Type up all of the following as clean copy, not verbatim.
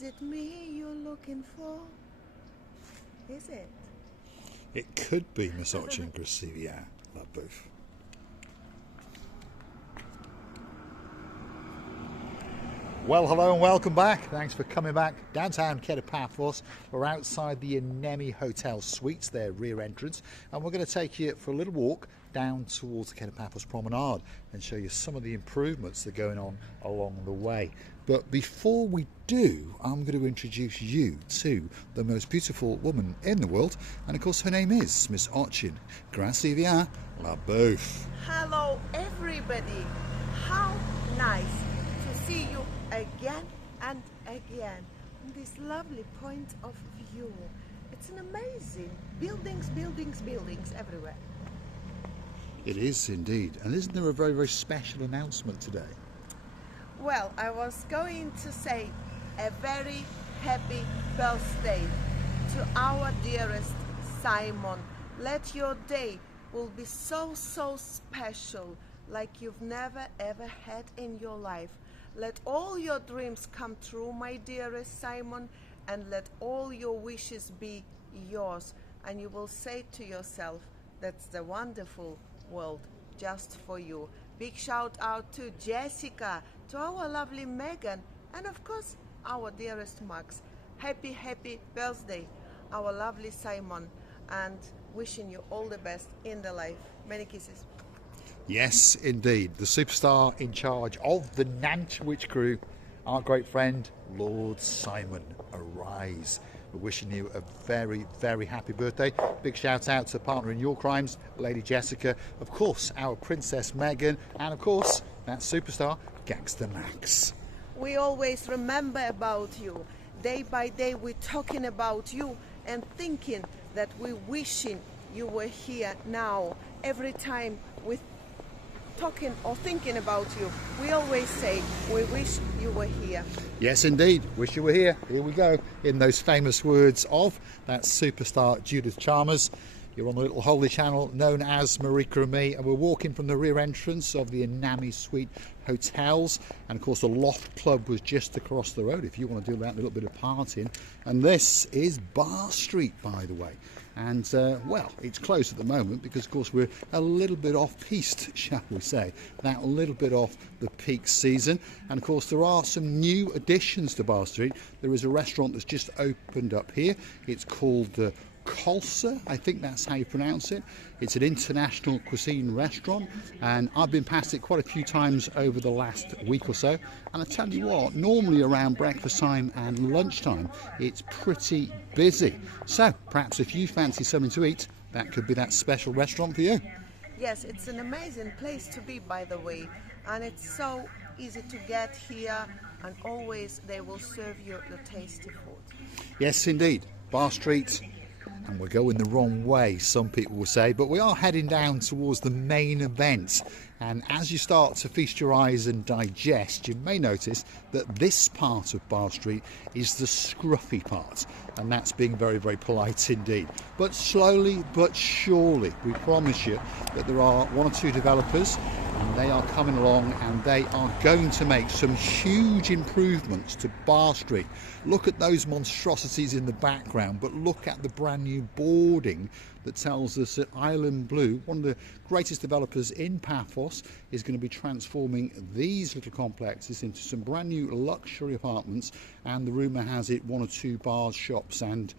Is it me you're looking for? Is it? It could be Miss Ochin Gracivia, love both. Well, hello and welcome back. Thanks for coming back. Downtown Kato Paphos. We're outside the Anemi Hotel Suites, their rear entrance, and we're going to take you for a little walk down towards the Kato Paphos Promenade and show you some of the improvements that are going on along the way. But before we do, I'm going to introduce you to the most beautiful woman in the world, and of course her name is Miss Ochin Gracivia La Boeuf. Hello everybody. How nice to see you again and again on this lovely point of view. It's an amazing buildings everywhere. It is indeed. And isn't there a very, very special announcement today? Well, I was going to say a very happy birthday to our dearest Simon. Let your day will be so special, like you've never ever had in your life. Let all your dreams come true, my dearest Simon, and let all your wishes be yours. And you will say to yourself, that's the wonderful world just for you. Big shout out to Jessica, to our lovely Megan, and of course our dearest Max. Happy birthday, our lovely Simon, and wishing you all the best in the life. Many kisses. Yes, indeed. The superstar in charge of the Nantwich crew, our great friend, Lord Simon. Arise. We're wishing you a very, very happy birthday. Big shout out to partner in your crimes, Lady Jessica. Of course, our Princess Megan. And of course, that superstar, Gangster Max. We always remember about you. Day by day we're talking about you and thinking that we're wishing you were here now. Every time we talking or thinking about you, we always say we wish you were here. Yes indeed, wish you were here. Here we go, in those famous words of that superstar Judith Chalmers. You're on the little holy channel known as Marika and me, and we're walking from the rear entrance of the Anemi Suite Hotels, and of course the Loft Club was just across the road if you want to do that little bit of partying. And this is Bar Street, by the way. And well, it's closed at the moment because of course we're a little bit off piste, shall we say, that little bit off the peak season. And of course there are some new additions to Bar Street. There is a restaurant that's just opened up here. It's called the Kolsa, I think that's how you pronounce it. It's an international cuisine restaurant, and I've been past it quite a few times over the last week or so. And I tell you what, normally around breakfast time and lunchtime, it's pretty busy. So perhaps if you fancy something to eat, that could be that special restaurant for you. Yes, it's an amazing place to be, by the way, and it's so easy to get here, and always they will serve you the tasty food. Yes, indeed. Bar Street. And we're going the wrong way, some people will say, but we are heading down towards the main event. And as you start to feast your eyes and digest, you may notice that this part of Bar Street is the scruffy part, and that's being very, very polite indeed. But slowly but surely, we promise you that there are one or two developers, and they are coming along, and they are going to make some huge improvements to Bar Street. Look at those monstrosities in the background, but look at the brand new boarding that tells us that Island Blue, one of the greatest developers in Paphos, is going to be transforming these little complexes into some brand new luxury apartments, and the rumour has it one or two bars, shops and,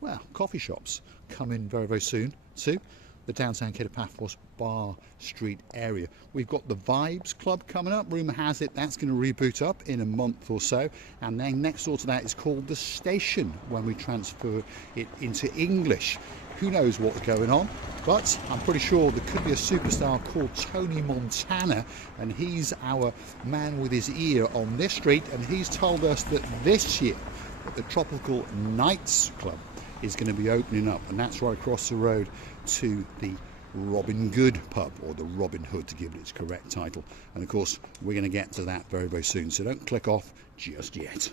well, coffee shops coming very, very soon too. The downtown Kato Paphos Bar Street area. We've got the Vibes Club coming up. Rumour has it that's going to reboot up in a month or so. And then next door to that is called the Station when we transfer it into English. Who knows what's going on, but I'm pretty sure there could be a superstar called Tony Montana, and he's our man with his ear on this street, and he's told us that this year that the Tropical Nights Club is going to be opening up, and that's right across the road to the Robin Good pub, or the Robin Hood to give it its correct title. And of course we're going to get to that very, very soon, so don't click off just yet.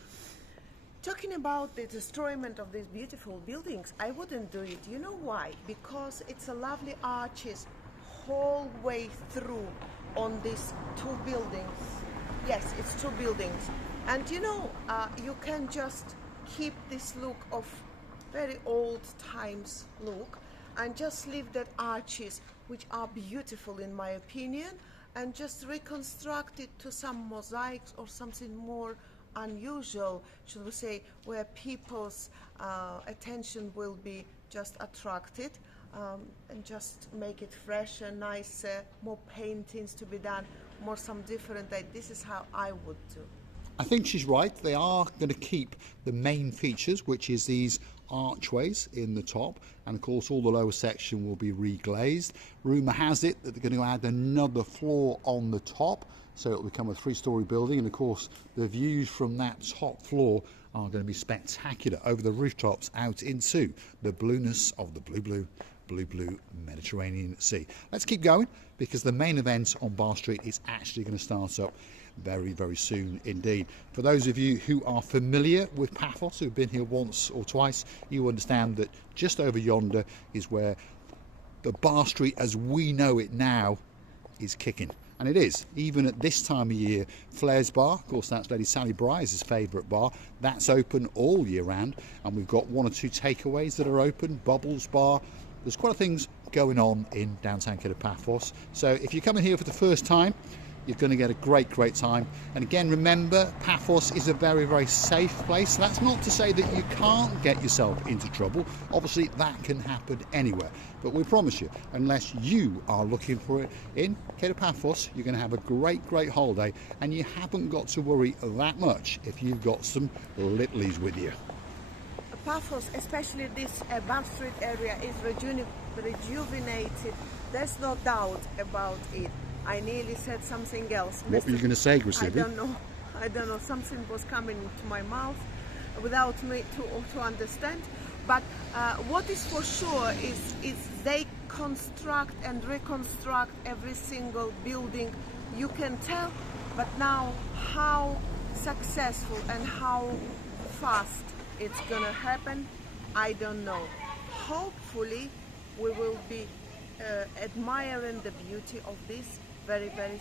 Talking about the destroyment of these beautiful buildings, I wouldn't do it. You know why? Because it's a lovely arches whole way through on these two buildings. Yes, it's two buildings. And you know, you can just keep this look of very old times look and just leave that arches, which are beautiful in my opinion, and just reconstruct it to some mosaics or something more unusual, should we say, where people's attention will be just attracted, and just make it fresher, nicer, more paintings to be done, more some different. This is how I would do. I think she's right. They are going to keep the main features, which is these archways in the top, and of course all the lower section will be reglazed. Rumour has it that they're going to add another floor on the top, so it will become a 3-story building, and of course the views from that top floor are going to be spectacular over the rooftops out into the blueness of the blue Mediterranean Sea. Let's keep going, because the main event on Bar Street is actually going to start up very soon indeed. For those of you who are familiar with Paphos, who've been here once or twice, you understand that just over yonder is where the Bar Street as we know it now is kicking. And it is, even at this time of year. Flair's Bar, of course that's Lady Sally Bryce's favourite bar, that's open all year round, and we've got 1 or 2 takeaways that are open. Bubbles Bar, there's quite a things going on in downtown Kato Paphos. So if you're coming here for the first time, you're going to get a great time. And again, remember, Paphos is a very safe place. That's not to say that you can't get yourself into trouble. Obviously that can happen anywhere, but we promise you, unless you are looking for it in Kato Paphos, you're going to have a great holiday, and you haven't got to worry that much if you've got some littlies with you. Paphos, especially this Bar Street area, is rejuvenated. There's no doubt about it. I nearly said something else. What were you going to say, Gracivia? I don't know. Something was coming into my mouth without me to understand. But what is for sure is they construct and reconstruct every single building. You can tell, but now how successful and how fast it's gonna happen, I don't know. Hopefully we will be admiring the beauty of this very soon.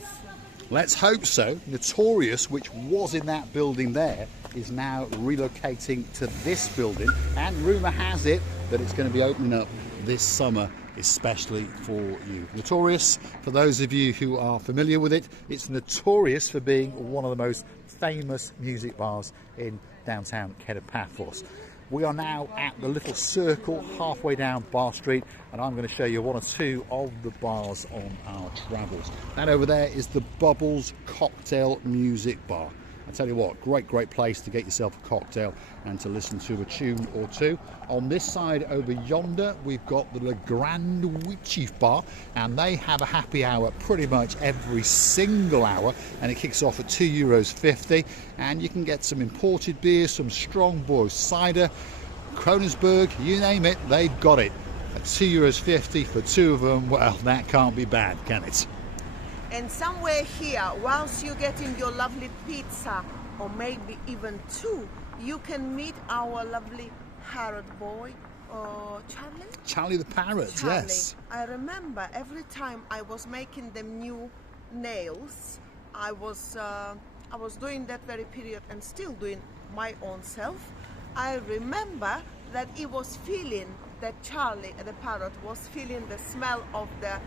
Let's hope so. Notorious, which was in that building there, is now relocating to this building, and rumour has it that it's going to be opening up this summer especially for you. Notorious, for those of you who are familiar with it, it's notorious for being one of the most famous music bars in downtown Kato Paphos. We are now at the little circle halfway down Bar Street, and I'm going to show you 1 or 2 of the bars on our travels. That over there is the Bubbles Cocktail Music Bar. I tell you what, great place to get yourself a cocktail and to listen to a tune or two. On this side over yonder, we've got the Le Grand Witchy Bar, and they have a happy hour pretty much every single hour, and it kicks off at €2.50, and you can get some imported beer, some strong boy cider, Kronosberg, you name it, they've got it. At €2.50 for 2 of them, well, that can't be bad, can it? And somewhere here, whilst you're getting your lovely pizza, or maybe even 2, you can meet our lovely parrot boy, Charlie? Charlie the parrot, Charlie. Yes. I remember every time I was making them new nails, I was doing that very period and still doing my own self. I remember that he was feeling, that Charlie the parrot was feeling the smell of the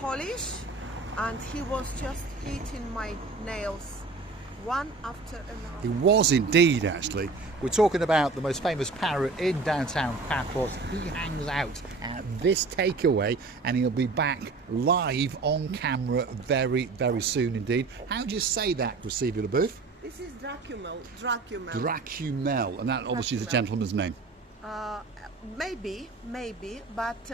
polish, and he was just eating my nails one after another. He was indeed, actually. We're talking about the most famous parrot in downtown Paphos. He hangs out at this takeaway, and he'll be back live on camera very soon indeed. How do you say that, Gracivia LaBeouf? This is Dracumel. Dracumel, and that obviously is a gentleman's name. Maybe, but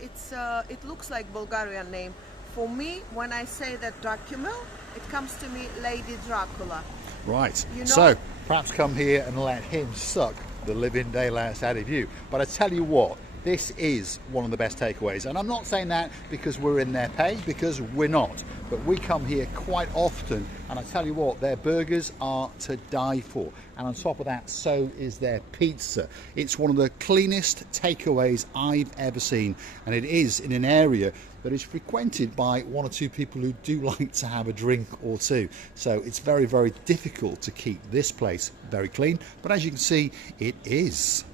it looks like Bulgarian name. For me, when I say that Dracumel, it comes to me Lady Dracula. Right, you know? So perhaps come here and let him suck the living daylights out of you. But I tell you what, this is one of the best takeaways. And I'm not saying that because we're in their pay, because we're not. But we come here quite often, and I tell you what, their burgers are to die for. And on top of that, so is their pizza. It's one of the cleanest takeaways I've ever seen, and it is in an area that is frequented by one or two people who do like to have a drink or two. So it's very, very difficult to keep this place very clean. But as you can see, it is.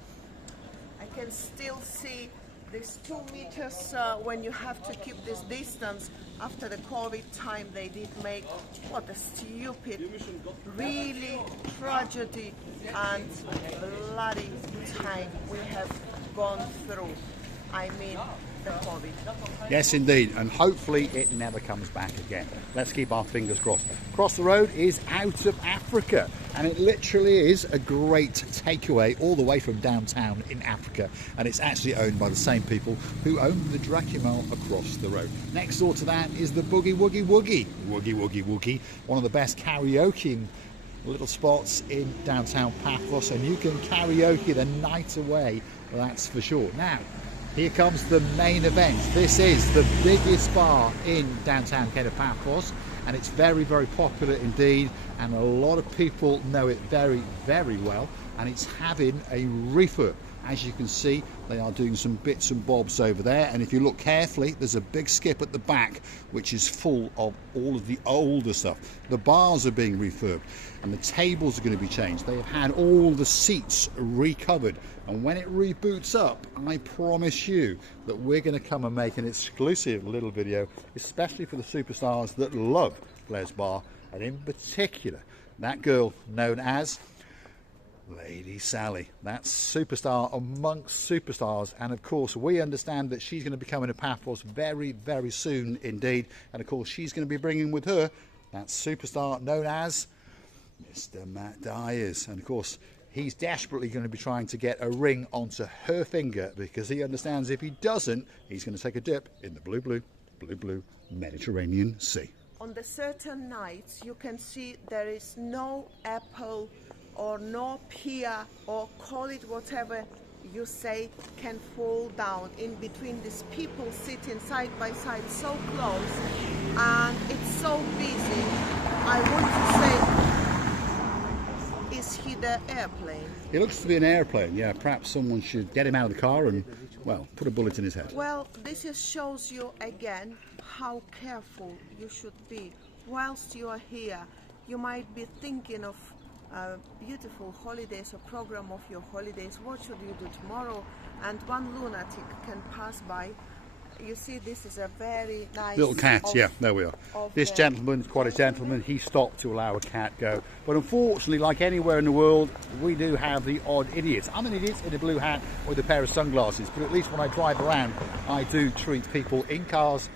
I can still see this 2 meters when you have to keep this distance. After the COVID time, they did make what a stupid, really tragedy and bloody time we have gone through. I mean, the COVID. Yes, indeed, and hopefully it never comes back again. Let's keep our fingers crossed. Across the road is Out of Africa, and it literally is a great takeaway all the way from downtown in Africa, and it's actually owned by the same people who own the Dracula across the road. Next door to that is the Boogie Woogie Woogie. Woogie Woogie Woogie, one of the best karaoke little spots in downtown Paphos, and you can karaoke the night away, that's for sure. Now, here comes the main event. This is the biggest bar in downtown Kato Paphos, and it's very, very popular indeed, and a lot of people know it very, very well, and it's having a refurb. As you can see, they are doing some bits and bobs over there, and if you look carefully, there's a big skip at the back which is full of all of the older stuff. The bars are being refurbed and the tables are going to be changed. They have had all the seats recovered, and when it reboots up, I promise you that we're going to come and make an exclusive little video, especially for the superstars that love Blair's Bar, and in particular that girl known as Lady Sally, that superstar amongst superstars. And of course we understand that she's going to be coming to Paphos very, very soon indeed, and of course she's going to be bringing with her that superstar known as Mr. Matt Dyers, and of course he's desperately going to be trying to get a ring onto her finger, because he understands if he doesn't, he's going to take a dip in the blue Mediterranean Sea. On the certain nights you can see there is no apple or no pear, or call it whatever you say, can fall down in between these people sitting side by side so close, and it's so busy. I want to say, is he the airplane? It looks to be an airplane, yeah. Perhaps someone should get him out of the car and, well, put a bullet in his head. Well, this just shows you again how careful you should be. Whilst you are here, you might be thinking of beautiful holidays or program of your holidays. What should you do tomorrow? And one lunatic can pass by. You see, this is a very nice little cat. Yeah, there we are. This gentleman, quite a gentleman, he stopped to allow a cat go. But unfortunately, like anywhere in the world, we do have the odd idiots. I'm an idiot in a blue hat with a pair of sunglasses, but at least when I drive around, I do treat people in cars,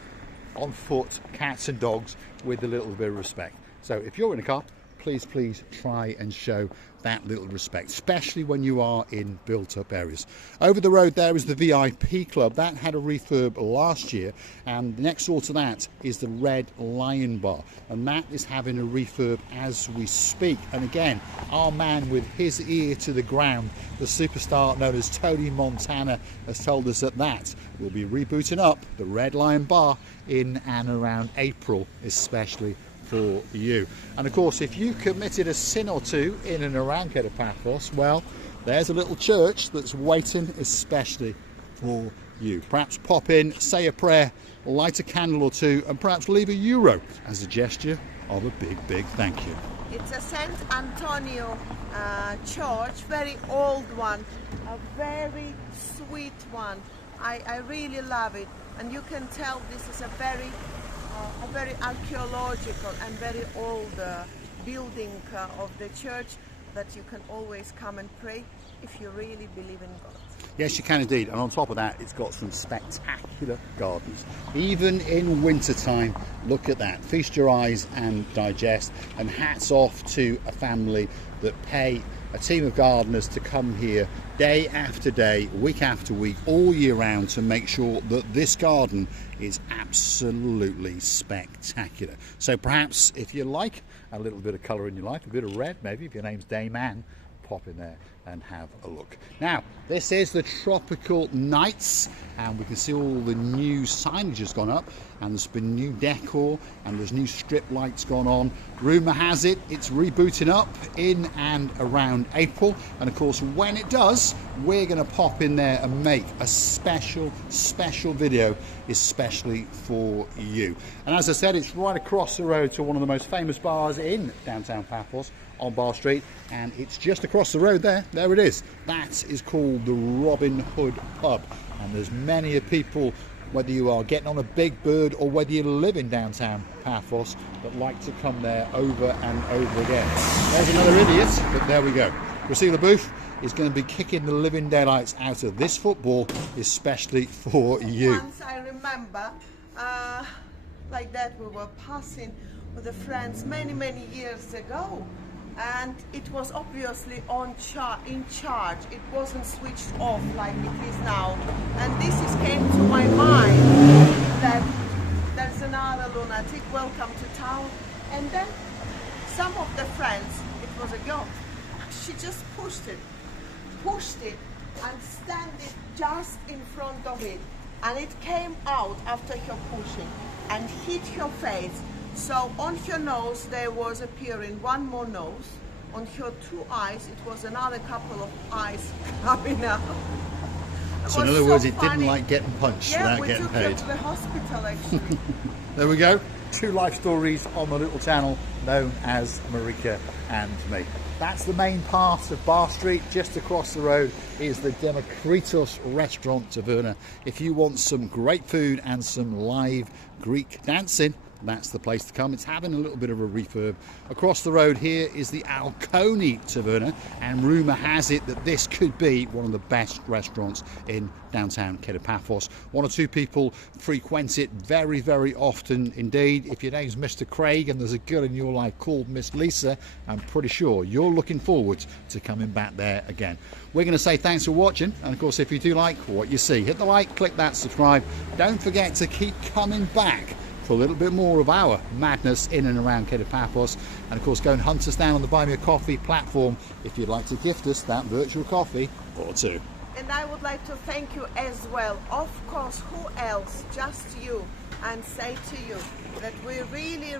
on foot, cats and dogs, with a little bit of respect. So if you're in a car, please try and show that little respect, especially when you are in built-up areas. Over the road there is the VIP Club. That had a refurb last year, and next door to that is the Red Lion Bar, and that is having a refurb as we speak. And again, our man with his ear to the ground, the superstar known as Tony Montana, has told us that that will be rebooting up the Red Lion Bar in and around April, especially for you. And of course, if you committed a sin or two in and around Kato Paphos, well, there's a little church that's waiting especially for you. Perhaps pop in, say a prayer, light a candle or two, and perhaps leave €1 as a gesture of a big thank you. It's a Saint Antonio church, very old one, a very sweet one. I really love it, and you can tell this is a very archaeological and very old building of the church, that you can always come and pray if you really believe in God. Yes, you can indeed, and on top of that, it's got some spectacular gardens. Even in winter time, look at that. Feast your eyes and digest, and hats off to a family that pay a team of gardeners to come here day after day, week after week, all year round, to make sure that this garden is absolutely spectacular. So perhaps if you like a little bit of colour in your life, a bit of red maybe, if your name's Dame Anne, pop in there and have a look. Now, This is the Tropical Nights, and we can see all the new signage has gone up, and there's been new decor, and there's new strip lights gone on. Rumour has it it's rebooting up in and around April, and of course when it does, we're going to pop in there and make a special video especially for you. And as I said, it's right across the road to one of the most famous bars in downtown Paphos on Bar Street, and it's just across the road there. There it is. That is called the Robin Hood Pub, and there's many people, whether you are getting on a big bird or whether you live in downtown Paphos, that like to come there over and over again. There's another idiot, but there we go. Priscilla Booth is going to be kicking the living daylights out of this football, especially for you. Once I remember, like that, we were passing with the friends many years ago, and it was obviously in charge. It wasn't switched off like it is now. And this came to my mind that there's another lunatic, welcome to town. And then some of the friends, it was a girl, she just pushed it and stand it just in front of it. And it came out after her pushing and hit her face. So on her nose there was appearing one more nose. On her two eyes it was another couple of eyes coming out. So in other words, it didn't like getting punched without getting paid. Yeah, we took her to the hospital actually. There we go. 2 life stories on the little channel known as Marika and me. That's the main part of Bar Street. Just across the road is the Demokritos Restaurant Taverna. If you want some great food and some live Greek dancing, that's the place to come. It's having a little bit of a refurb. Across the road here is the Alconi Taverna, and rumour has it that this could be one of the best restaurants in downtown Kato Paphos. 1 or 2 people frequent it very often indeed. If your name's Mr. Craig and there's a girl in your life called Miss Lisa, I'm pretty sure you're looking forward to coming back there again. We're going to say thanks for watching, and of course if you do like what you see, hit the like, click that subscribe. Don't forget to keep coming back for a little bit more of our madness in and around Kato Paphos, and of course go and hunt us down on the Buy Me a Coffee platform if you'd like to gift us that virtual coffee or 2. And I would like to thank you as well, of course, who else, just you, and say to you that we really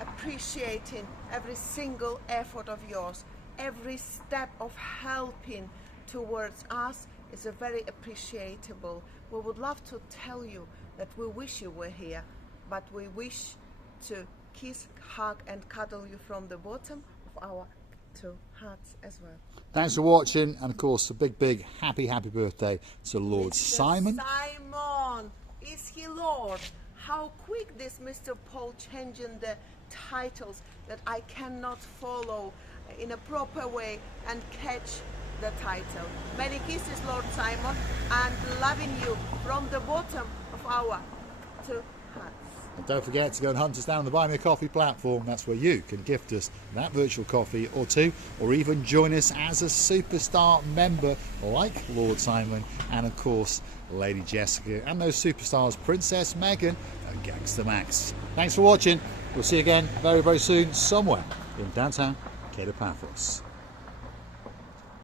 appreciating every single effort of yours. Every step of helping towards us is a very appreciable. We would love to tell you that we wish you were here, but we wish to kiss, hug and cuddle you from the bottom of our 2 hearts as well. Thanks for watching, and of course a big happy birthday to Lord Simon. Simon, is he Lord? How quick this Mr. Paul changing the titles that I cannot follow in a proper way and catch the title. Many kisses, Lord Simon, and loving you from the bottom of our 2 hearts. And don't forget to go and hunt us down on the Buy Me a Coffee platform. That's where you can gift us that virtual coffee or 2, or even join us as a superstar member like Lord Simon and of course Lady Jessica and those superstars Princess Megan and Gangster Max. Thanks for watching. We'll see you again very soon somewhere in downtown Kato Paphos.